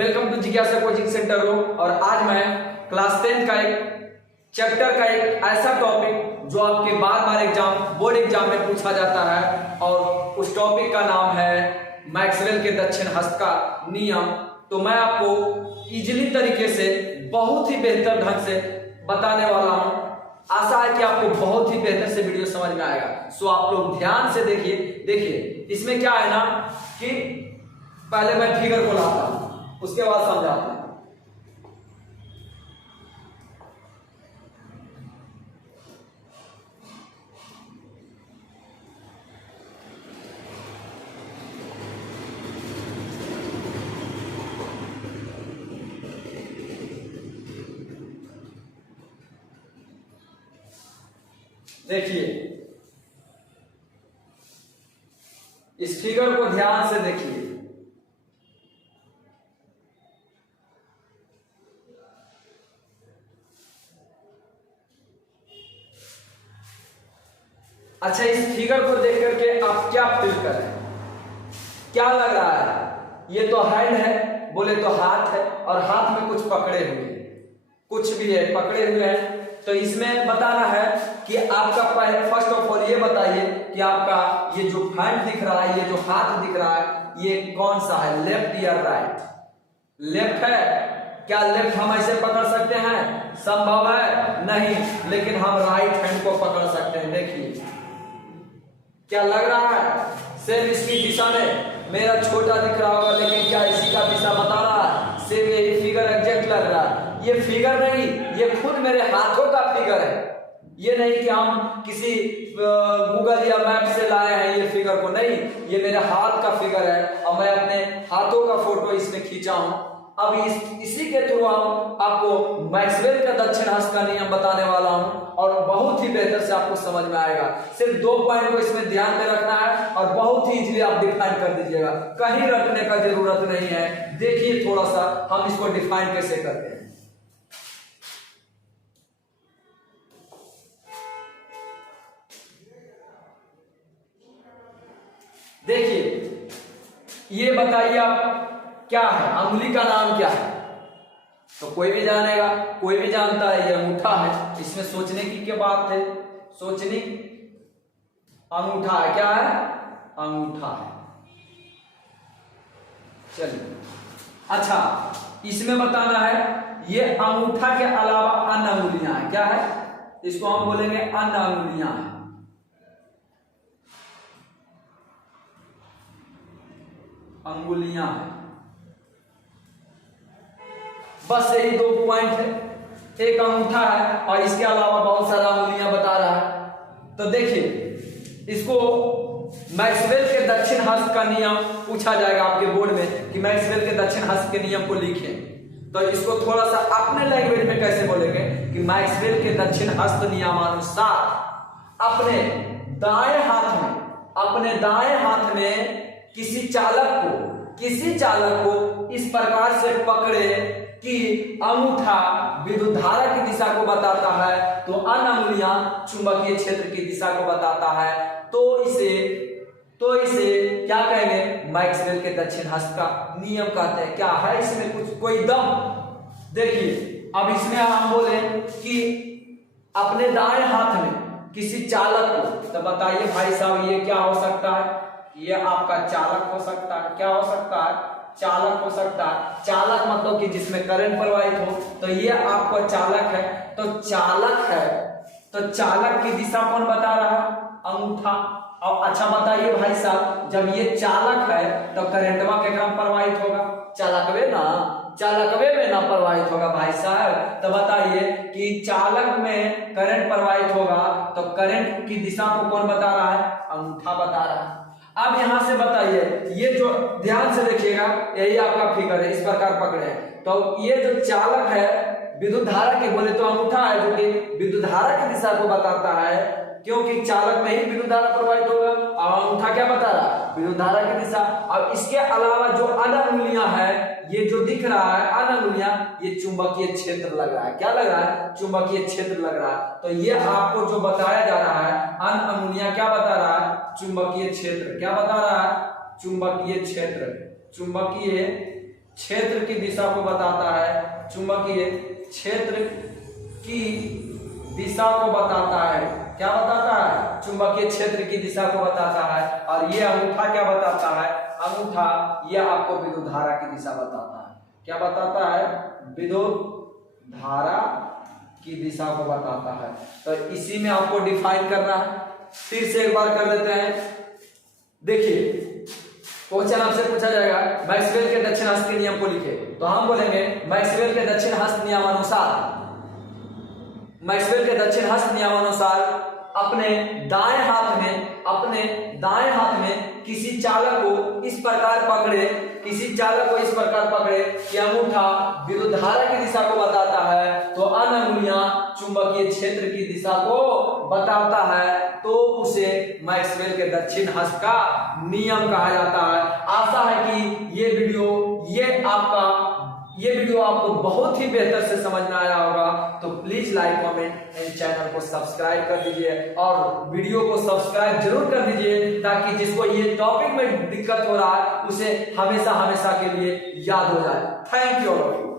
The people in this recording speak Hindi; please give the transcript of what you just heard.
वेलकम टू जिज्ञासा कोचिंग सेंटर रूम। और आज मैं क्लास 10 का एक चैप्टर का एक ऐसा टॉपिक जो आपके बार बार एग्जाम बोर्ड एग्जाम में पूछा जाता है और उस टॉपिक का नाम है मैक्सवेल के दक्षिण हस्त का नियम। तो मैं आपको इजीली तरीके से बहुत ही बेहतर ढंग से बताने वाला हूं। आशा है कि आपको बहुत ही बेहतर से वीडियो समझ में आएगा। सो आप लोग ध्यान से देखिए इसमें क्या है ना कि पहले मैं फिगर को लाता हूं, उसके बाद समझाता हूं। देखिए इस फिगर को ध्यान से देखिए। अच्छा, इस फिगर को देख करके आप क्या फील कर रहे हैं, क्या लग रहा है? ये तो हैंड है, बोले तो हाथ है, और हाथ में कुछ पकड़े हुए हैं, कुछ भी है पकड़े हुए हैं। तो इसमें बताना है कि आपका फर्स्ट ऑफ ऑल ये बताइए कि आपका ये जो हैंड दिख रहा है, ये जो हाथ दिख रहा है, ये कौन सा है, लेफ्ट या राइट? लेफ्ट है। क्या लेफ्ट हम ऐसे पकड़ सकते हैं? संभव है? नहीं, लेकिन हम राइट हैंड को पकड़ सकते हैं। देखिए क्या लग रहा है, सेम इसकी दिशा में मेरा छोटा दिख रहा होगा, लेकिन क्या इसी का दिशा बता रहा है? सेम यही फिगर एग्जैक्ट लग रहा है। ये फिगर नहीं, ये खुद मेरे हाथों का फिगर है। ये नहीं कि हम किसी गूगल या मैप से लाए हैं ये फिगर को, नहीं, ये मेरे हाथ का फिगर है और मैं अपने हाथों का फोटो इसमें खींचा हूं। अब इसी के थ्रू हम आपको मैक्सवेल का दक्षिण हस्त का नियम बताने वाला हूं और बहुत ही बेहतर से आपको समझ में आएगा। सिर्फ 2 पॉइंट को इसमें ध्यान में रखना है और बहुत ही इजीली आप डिफाइन कर दीजिएगा, कहीं रखने का जरूरत नहीं है। देखिए थोड़ा सा हम इसको डिफाइन कैसे करते हैं। देखिए ये बताइए आप क्या है, अंगुली का नाम क्या है? तो कोई भी जानेगा, कोई भी जानता है ये अंगूठा है। इसमें सोचने की क्या बात है, सोचने, अंगूठा है, क्या है? अंगूठा है। चलिए अच्छा, इसमें बताना है ये अंगूठा के अलावा अन्य अंगुलियां हैं, क्या है? इसको हम बोलेंगे अन्य अंगुलियां हैं। अंगुलियां हैं, बस यही 2 पॉइंट है। एक अंगूठा है और इसके अलावा बहुत सारा अंगुलियां बता रहा है। तो देखिए इसको मैक्सवेल के दक्षिण हस्त का नियम पूछा जाएगा आपके बोर्ड में कि मैक्सवेल के दक्षिण हस्त के नियम को लिखें। तो इसको थोड़ा सा अपने लैंग्वेज में कैसे बोलेंगे कि मैक्सवेल के दक्षिण हस्त नियमानुसार अपने दाएं हाथ में किसी चालक को इस प्रकार से पकड़े कि अंगूठा विद्युत धारा की दिशा को बताता है, तो अन्य अंगुलियां चुंबकीय क्षेत्र की दिशा को बताता है। तो इसे क्या कहेंगे? मैक्सवेल के दक्षिण हस्त का नियम कहते हैं। क्या है इसमें कुछ कोई दम? देखिए अब इसमें हम बोले कि अपने दाएं हाथ में किसी चालक को, तो बताइए भाई साहब ये क्या हो सकता है? ये आपका चालक हो सकता है। क्या हो सकता है? चालक हो सकता है। चालक मतलब कि जिसमें करंट प्रवाहित हो, तो ये आपका चालक है। तो चालक है, तो चालक की दिशा कौन बता रहा है? अंगूठा। और अच्छा बताइए भाई साहब, जब ये चालक है तो करंटवा के क्रम प्रवाहित होगा? चालकवे में ना प्रवाहित होगा भाई साहब। तो बताइए कि चालक में करंट प्रवाहित होगा तो करंट की दिशा को कौन बता रहा है? अंगूठा बता रहा है। अब यहां से बताइए, ये जो ध्यान से देखिएगा, यही आपका फिगर है, इस प्रकार पकड़े। तो ये जो चालक है विद्युत धारा के, बोले तो अंगूठा है जो कि विद्युत धारा की दिशा को बताता है, क्योंकि चालक में ही विद्युत धारा प्रवाहित होगा। और अंगूठा क्या बता रहा है? विद्युत धारा की दिशा। अब इसके अलावा जो अन्य अंगुलियां हैं, ये जो दिख रहा है अन्य अंगुलियां, ये चुंबकीय क्षेत्र लग रहा है। क्या लग रहा है? चुंबकीय क्षेत्र लग रहा है। तो ये आपको जो बताया जा रहा है, अन्य अंगुलियां क्या बता रहा है? चुंबकीय क्षेत्र। क्या बता रहा है? चुंबकीय क्षेत्र। चुंबकीय क्षेत्र की दिशा को बताता है, चुंबकीय क्षेत्र की दिशा को बताता है। क्या बताता है? चुंबकीय क्षेत्र की दिशा को बताता है। और ये अंगूठा क्या बताता है? अंगूठा ये आपको विद्युत धारा की दिशा बताता है। क्या बताता है? विद्युत धारा की दिशा को बताता है। तो इसी में आपको डिफाइन करना है। फिर से एक बार कर देते हैं। देखिए, क्वेश्चन आपसे पूछा जाएगा मैक्सवेल के दक्षिण हस्त के नियम को लिखे, तो हम बोलेंगे मैक्सवेल के दक्षिण हस्त नियमानुसार, मैक्सवेल के दक्षिण हस्त नियमानुसार अपने दाएं हाथ में किसी चालक को इस प्रकार पकड़े, कि अंगूठा विद्युत धारा की दिशा को बताता है, तो अन्य अंगुलियां चुंबकीय क्षेत्र की दिशा को बताता है, तो उसे मैक्सवेल के दक्षिण हस्त का नियम कहा जाता है। आशा है कि ये वीडियो आपको बहुत ही बेहतर से समझ में आया होगा। तो please like, comment and channel को सब्सक्राइब कर दीजिए और वीडियो को सब्सक्राइब जरूर कर दीजिए, ताकि जिसको ये टॉपिक में दिक्कत हो रहा है उसे हमेशा के लिए याद हो जाए। Thank you all of you.